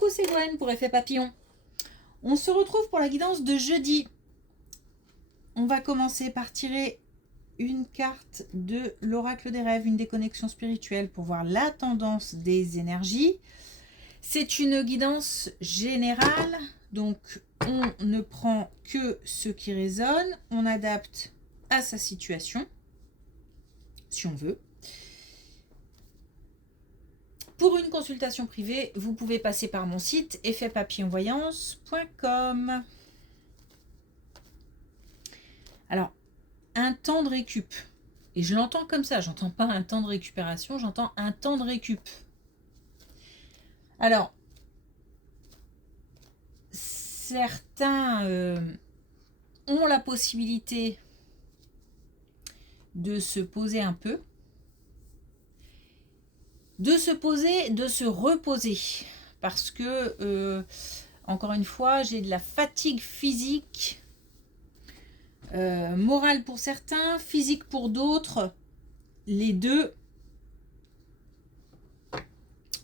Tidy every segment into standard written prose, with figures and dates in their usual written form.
Coucou, c'est Gwen pour Effet Papillon. On se retrouve pour la guidance de jeudi. On va commencer par tirer une carte de l'oracle des rêves, une déconnexion spirituelle pour voir la tendance des énergies. C'est une guidance générale, donc on ne prend que ce qui résonne, on adapte à sa situation, si on veut. Pour une consultation privée, vous pouvez passer par mon site effetpapillonvoyance.com. Alors, un temps de récup. Et je l'entends comme ça, j'entends pas un temps de récupération, j'entends un temps de récup. Alors, certains ont la possibilité de se poser un peu, de se poser, de se reposer. Parce que, encore une fois, j'ai de la fatigue physique, morale pour certains, physique pour d'autres. Les deux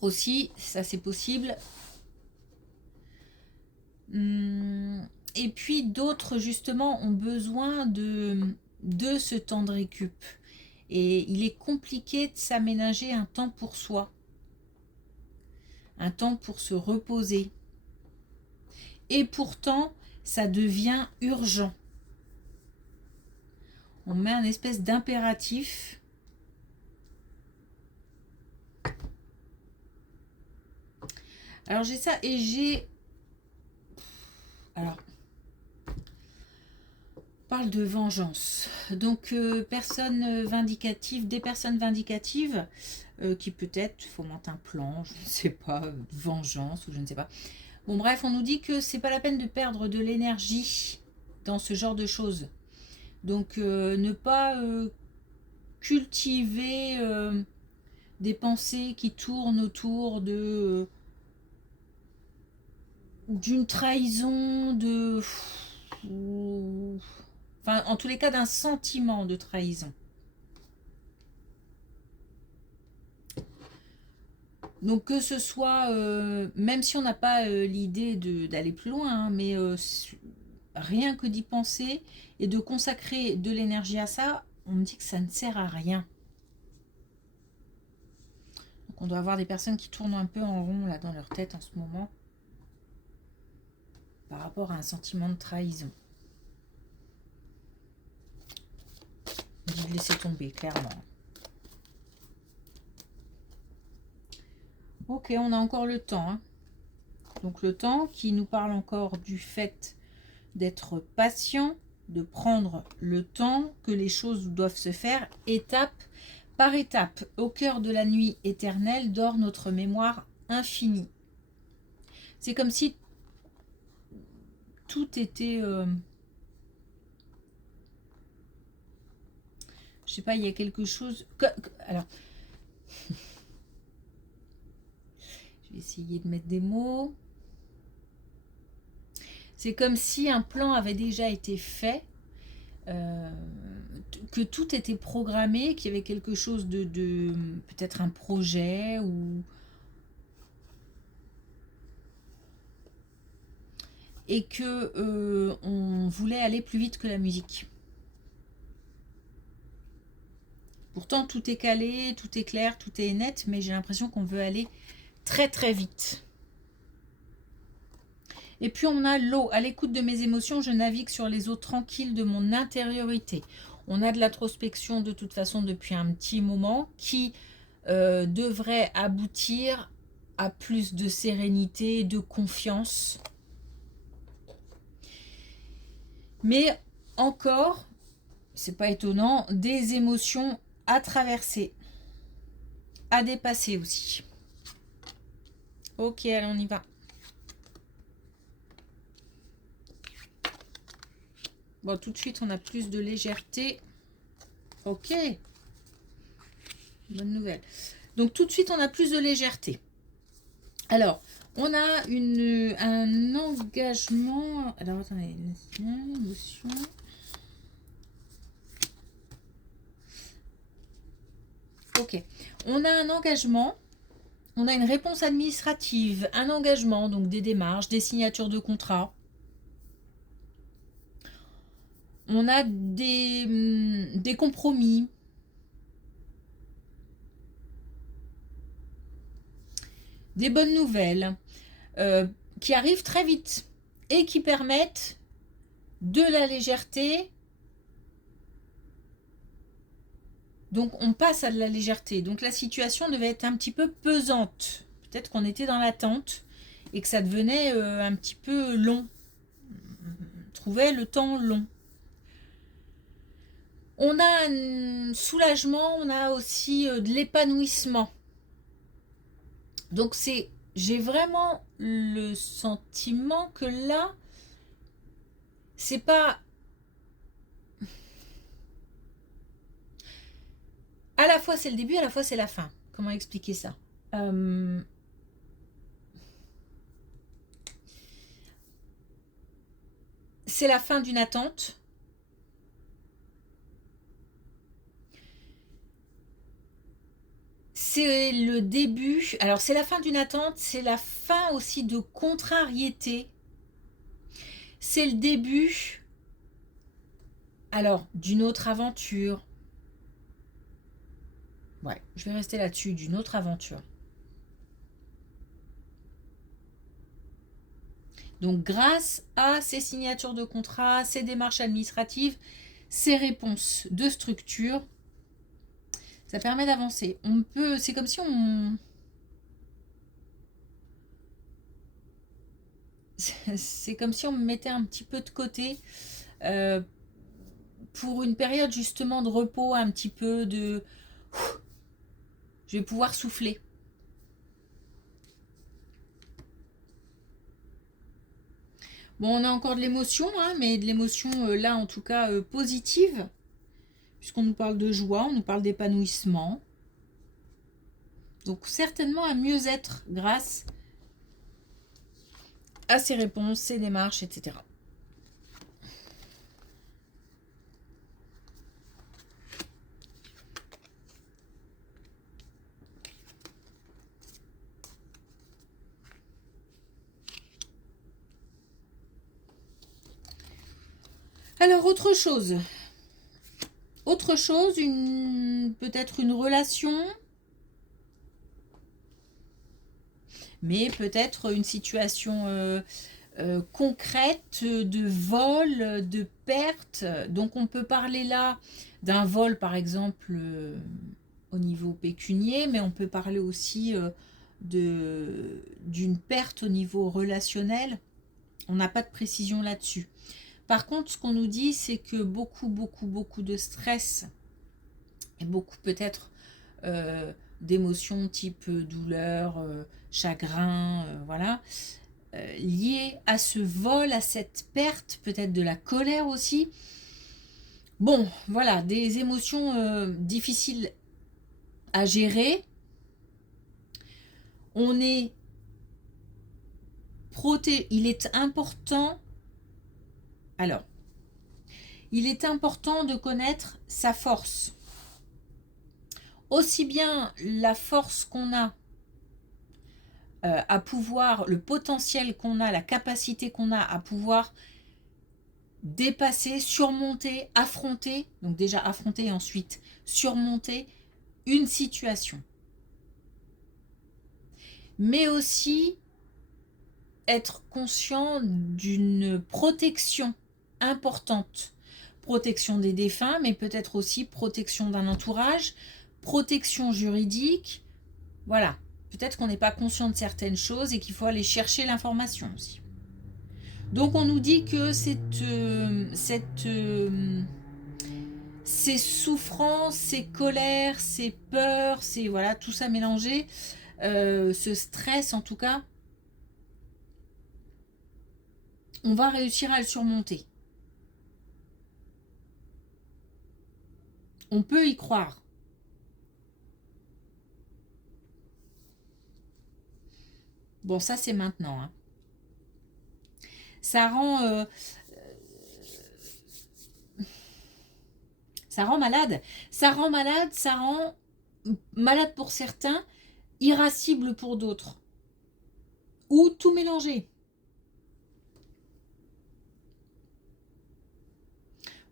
aussi, ça c'est possible. Et puis d'autres justement ont besoin de ce temps de récup. Et il est compliqué de s'aménager un temps pour soi. Un temps pour se reposer. Et pourtant, ça devient urgent. On met un espèce d'impératif. Alors j'ai ça et j'ai... Alors, on parle de vengeance. Donc, personnes vindicatives, des personnes vindicatives qui peut-être fomentent un plan, je ne sais pas, vengeance ou je ne sais pas. Bon, bref, on nous dit que c'est pas la peine de perdre de l'énergie dans ce genre de choses. Donc, ne pas cultiver des pensées qui tournent autour de d'une trahison, enfin, en tous les cas, d'un sentiment de trahison. Donc que ce soit, même si on n'a pas l'idée d'aller plus loin, hein, mais rien que d'y penser et de consacrer de l'énergie à ça, on me dit que ça ne sert à rien. Donc on doit avoir des personnes qui tournent un peu en rond là dans leur tête en ce moment par rapport à un sentiment de trahison. On dit de laisser tomber, clairement. Ok, on a encore le temps. Hein. Donc le temps qui nous parle encore du fait d'être patient, de prendre le temps que les choses doivent se faire étape par étape. Au cœur de la nuit éternelle dort notre mémoire infinie. C'est comme si tout était... je sais pas, il y a quelque chose... Alors... je vais essayer de mettre des mots. C'est comme si un plan avait déjà été fait, que tout était programmé, qu'il y avait quelque chose de peut-être un projet ou... et que on voulait aller plus vite que la musique. Pourtant, tout est calé, tout est clair, tout est net, mais j'ai l'impression qu'on veut aller très très vite. Et puis on a l'eau. À l'écoute de mes émotions, je navigue sur les eaux tranquilles de mon intériorité. On a de l'introspection de toute façon depuis un petit moment qui devrait aboutir à plus de sérénité, de confiance. Mais encore, c'est pas étonnant, des émotions à traverser, à dépasser aussi. Ok, allez, on y va. Bon, tout de suite, on a plus de légèreté. Ok. Bonne nouvelle. Donc, tout de suite, on a plus de légèreté. Alors, on a un engagement... Alors, attendez. Émotion... Ok. On a un engagement On a une réponse administrative, un engagement, donc des démarches, des signatures de contrat. On a des compromis. Des bonnes nouvelles qui arrivent très vite et qui permettent de la légèreté. Donc on passe à de la légèreté. Donc la situation devait être un petit peu pesante. Peut-être qu'on était dans l'attente et que ça devenait un petit peu long. On trouvait le temps long. On a un soulagement, on a aussi de l'épanouissement. Donc j'ai vraiment le sentiment que là, c'est pas à la fois c'est le début, à la fois c'est la fin. Comment expliquer ça? C'est la fin d'une attente. C'est le début. Alors c'est la fin d'une attente, c'est la fin aussi de contrariété. C'est le début, alors, d'une autre aventure. Ouais, je vais rester là-dessus, d'une autre aventure. Donc grâce à ces signatures de contrat, ces démarches administratives, ces réponses de structure, ça permet d'avancer. On peut, c'est comme si on... C'est comme si on me mettait un petit peu de côté pour une période justement de repos, un petit peu de... Je vais pouvoir souffler. Bon, on a encore de l'émotion, hein, mais de l'émotion là en tout cas positive, puisqu'on nous parle de joie, on nous parle d'épanouissement. Donc certainement un mieux-être grâce à ces réponses, ces démarches, etc. Alors autre chose, peut-être une relation, mais peut-être une situation concrète de vol, de perte. Donc on peut parler là d'un vol par exemple au niveau pécunier, mais on peut parler aussi d'une perte au niveau relationnel. On n'a pas de précision là-dessus. Par contre, ce qu'on nous dit, c'est que beaucoup de stress et beaucoup peut-être d'émotions type douleur, chagrin, voilà, liées à ce vol, à cette perte, peut-être de la colère aussi. Bon, voilà, des émotions difficiles à gérer. On est protégé. Il est important. Alors, il est important de connaître sa force. Aussi bien la force qu'on a à pouvoir, le potentiel qu'on a, la capacité qu'on a à pouvoir dépasser, surmonter, affronter, donc déjà affronter et ensuite surmonter une situation. Mais aussi être conscient d'une protection importante. Protection des défunts, mais peut-être aussi protection d'un entourage, protection juridique. Voilà, peut-être qu'on n'est pas conscient de certaines choses et qu'il faut aller chercher l'information aussi. Donc on nous dit que ces souffrances, ces colères, ces peurs, voilà, tout ça mélangé, ce stress en tout cas, on va réussir à le surmonter. On peut y croire. Bon, ça c'est maintenant. Hein. Ça rend malade. Ça rend malade pour certains. irascible pour d'autres. Ou tout mélanger.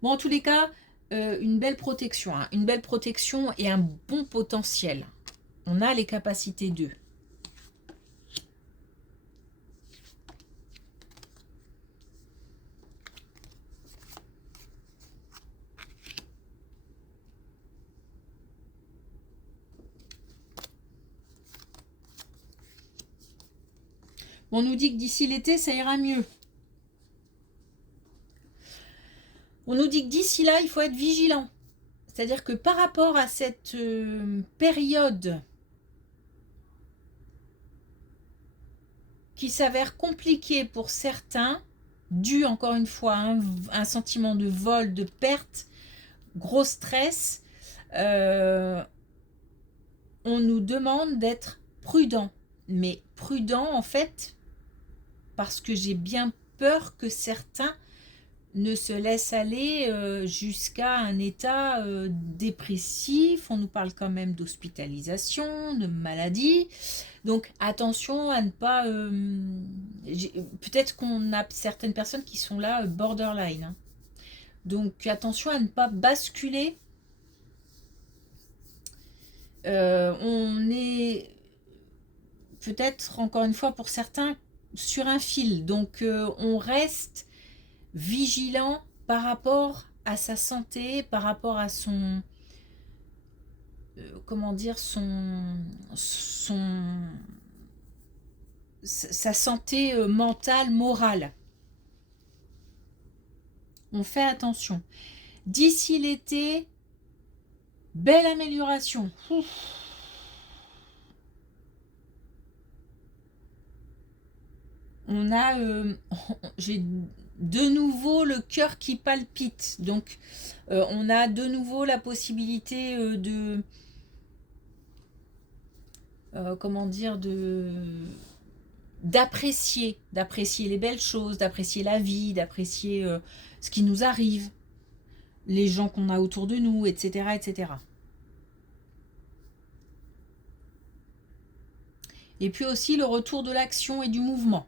Bon, en tous les cas, une belle protection. Hein. Une belle protection et un bon potentiel. On a les capacités d'eux. On nous dit que d'ici l'été, ça ira mieux. On nous dit que d'ici là, il faut être vigilant. C'est-à-dire que par rapport à cette période qui s'avère compliquée pour certains, dû encore une fois à un sentiment de vol, de perte, gros stress, on nous demande d'être prudent. Mais prudent en fait, parce que j'ai bien peur que certains ne se laissent aller jusqu'à un état dépressif. On nous parle quand même d'hospitalisation, de maladie. Donc attention à ne pas... peut-être qu'on a certaines personnes qui sont là borderline. Hein. Donc attention à ne pas basculer. On est peut-être encore une fois pour certains sur un fil. Donc on reste vigilant par rapport à sa santé, par rapport à son comment dire sa santé mentale, morale. On fait attention. D'ici l'été, belle amélioration. Ouf. On a j'ai de nouveau le cœur qui palpite. Donc, on a de nouveau la possibilité comment dire, d'apprécier les belles choses, d'apprécier la vie, d'apprécier ce qui nous arrive, les gens qu'on a autour de nous, etc., etc. Et puis aussi le retour de l'action et du mouvement.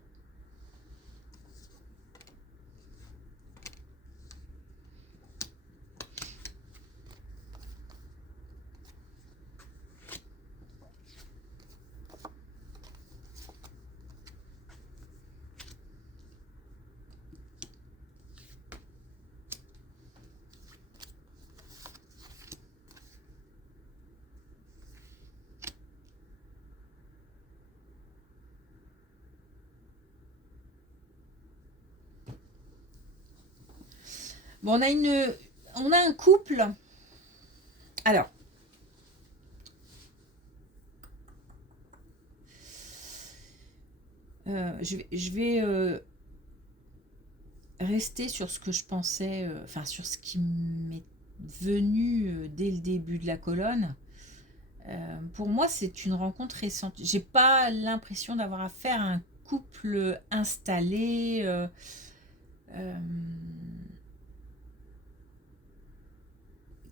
Bon, on a un couple. Alors, je vais rester sur ce que je pensais, enfin sur ce qui m'est venu dès le début de la colonne. Pour moi, c'est une rencontre récente. J'ai pas l'impression d'avoir affaire à un couple installé.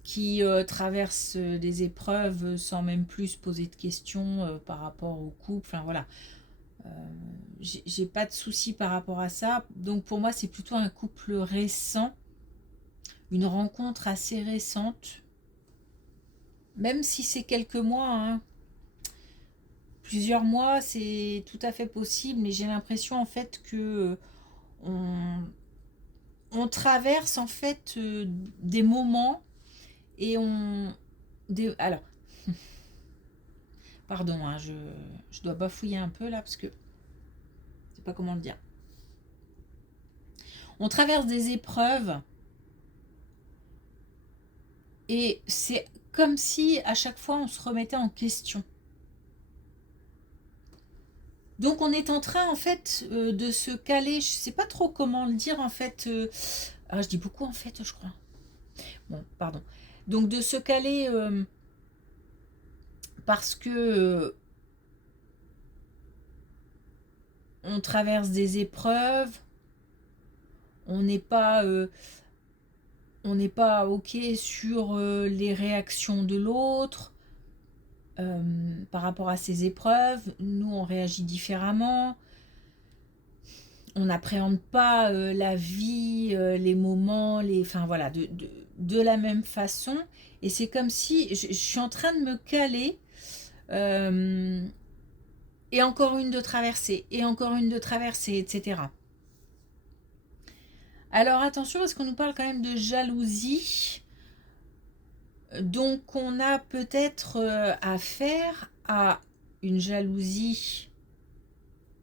Qui traverse des épreuves sans même plus se poser de questions par rapport au couple. Enfin voilà, j'ai pas de soucis par rapport à ça. Donc pour moi, c'est plutôt un couple récent, une rencontre assez récente, même si c'est quelques mois. Hein. Plusieurs mois, c'est tout à fait possible, mais j'ai l'impression en fait que on traverse en fait des moments et alors, pardon, hein, je dois bafouiller un peu là parce que je sais pas comment le dire. On traverse des épreuves et c'est comme si à chaque fois on se remettait en question. Donc on est en train en fait de se caler, je sais pas trop comment le dire en fait. Je dis beaucoup en fait, je crois. Bon, pardon. Donc de se caler parce que on traverse des épreuves, on n'est pas ok sur les réactions de l'autre. par rapport à ces épreuves. Nous, on réagit différemment. On n'appréhende pas la vie, les moments, enfin voilà, de la même façon. Et c'est comme si je suis en train de me caler. Et encore une de traversée, et encore une de traversée, etc. Alors attention, parce qu'on nous parle quand même de jalousie. Donc on a peut-être affaire à une jalousie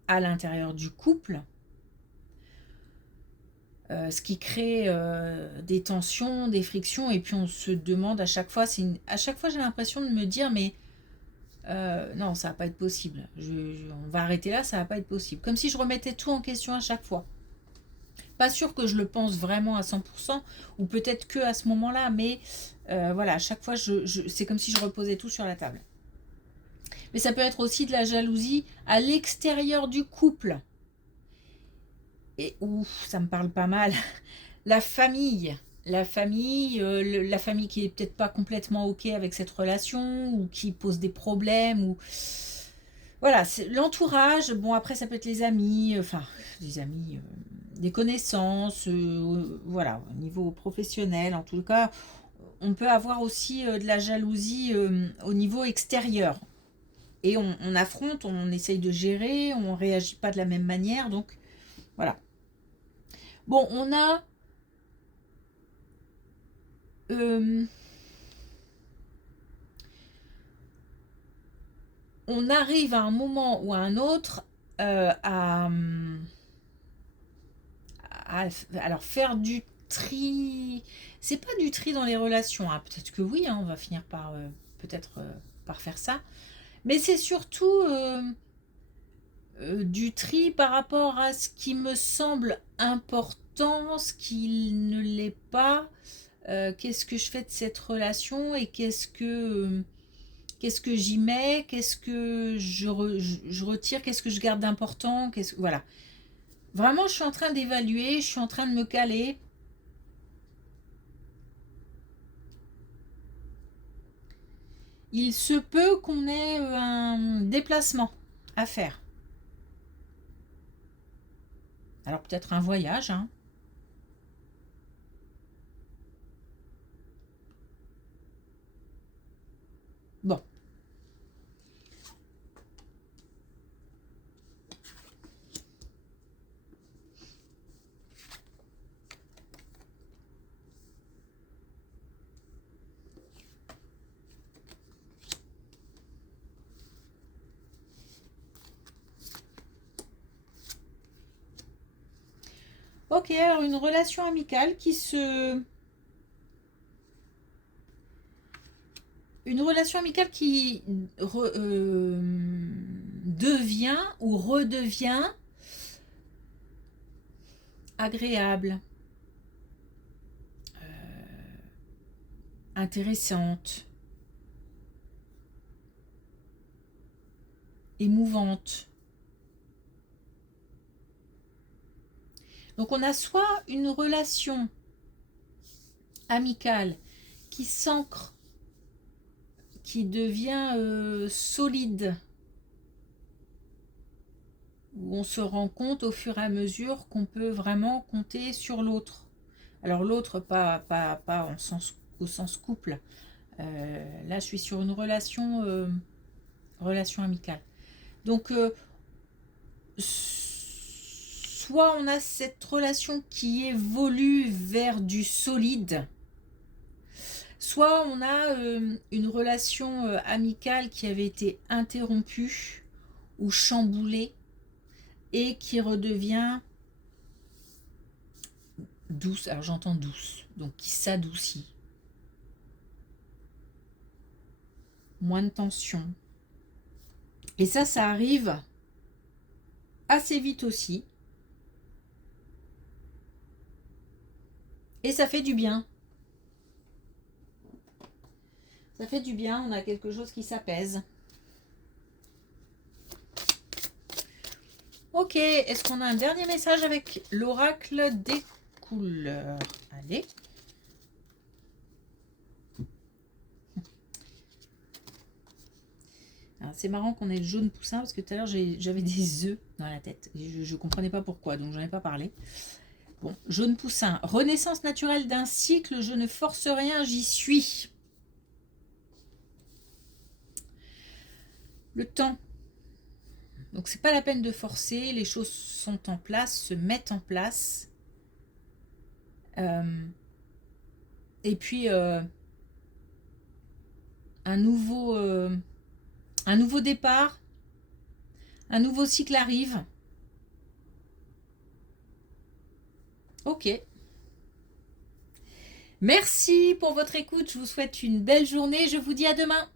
à l'intérieur du couple, ce qui crée des tensions, des frictions, et puis on se demande à chaque fois, à chaque fois j'ai l'impression de me dire, mais non, ça va pas être possible, on va arrêter là, ça va pas être possible. Comme si je remettais tout en question à chaque fois. Pas sûr que je le pense vraiment à 100%, ou peut-être que à ce moment-là, mais voilà, à chaque fois, c'est comme si je reposais tout sur la table. Mais ça peut être aussi de la jalousie à l'extérieur du couple. Et ouf, ça me parle pas mal. La famille. La famille qui est peut-être pas complètement OK avec cette relation, ou qui pose des problèmes, ou voilà, c'est l'entourage. Bon, après, ça peut être les amis, enfin, des amis, des connaissances, voilà, au niveau professionnel. En tout cas, on peut avoir aussi de la jalousie au niveau extérieur. Et on affronte, on essaye de gérer, on réagit pas de la même manière. Donc, voilà. Bon, on arrive à un moment ou à un autre alors faire du tri. C'est pas du tri dans les relations, hein. Peut-être que oui, hein, on va finir par peut-être par faire ça, mais c'est surtout du tri par rapport à ce qui me semble important, ce qui ne l'est pas. Qu'est-ce que je fais de cette relation, et qu'est-ce que j'y mets, qu'est-ce que je retire, qu'est-ce que je garde d'important, voilà. Vraiment, je suis en train d'évaluer, je suis en train de me caler. Il se peut qu'on ait un déplacement à faire. Alors peut-être un voyage, hein. Bon. Ok, alors une relation amicale Une relation amicale qui devient ou redevient agréable, intéressante, émouvante. Donc on a soit une relation amicale qui s'ancre, qui devient solide, où on se rend compte au fur et à mesure qu'on peut vraiment compter sur l'autre. Alors l'autre, pas au sens couple. Là, je suis sur une relation amicale. Donc, soit on a cette relation qui évolue vers du solide, soit on a une relation amicale qui avait été interrompue ou chamboulée et qui redevient douce. Alors j'entends douce, donc qui s'adoucit. Moins de tension. Et ça arrive assez vite aussi. Et ça fait du bien. Ça fait du bien, on a quelque chose qui s'apaise. Ok, est-ce qu'on a un dernier message avec l'oracle des couleurs? Allez. C'est marrant qu'on ait le jaune poussin parce que tout à l'heure j'avais des œufs dans la tête. Et je ne comprenais pas pourquoi, donc j'en ai pas parlé. Bon, jaune poussin. Renaissance naturelle d'un cycle, je ne force rien, j'y suis. Le temps. Donc c'est pas la peine de forcer, les choses sont en place, se mettent en place. Et puis un nouveau départ, un nouveau cycle arrive. Ok. Merci pour votre écoute, je vous souhaite une belle journée, je vous dis à demain.